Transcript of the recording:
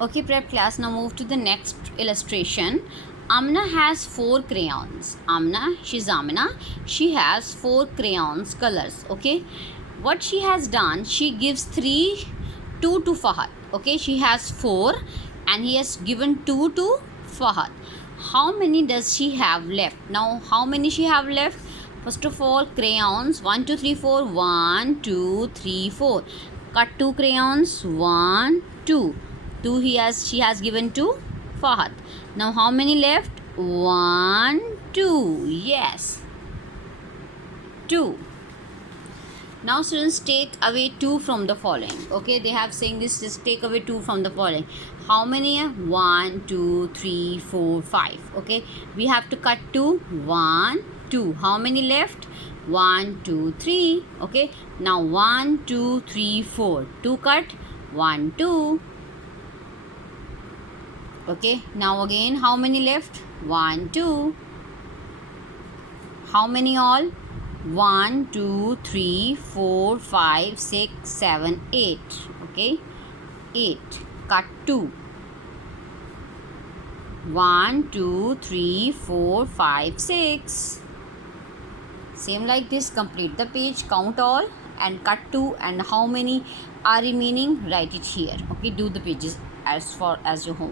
Okay, prep class, now move to the next illustration. Amna has 4 crayons. She's Amna. She has 4 crayons colors. Okay, what she has done, she gives 2 to Fahad. Okay, she has 4 and he has given 2 to Fahad. How many does she have left? Now, how many she have left? First of all, crayons 1, 2, 3, 4. 1, 2, 3, 4. Cut 2 crayons. 1, 2. 2 she has given to Fahad. Now how many left? 1, 2. Yes, 2. Now students, take away 2 from the following. Okay, they have saying this, just take away 2 from the following. How many? 1, 2, 3, 4, 5. Okay, we have to cut 2. 1, 2. How many left? 1, 2, 3. Okay, now 1, 2, 3, 4. 2 cut. 1, 2. Okay, now again, how many left? 1, 2. How many all? 1, 2, 3, 4, 5, 6, 7, 8. Okay, 8. Cut 2. 1, 2, 3, 4, 5, 6. Same like this, complete the page, count all and cut 2, and how many are remaining, write it here. Okay, do the pages as your homework.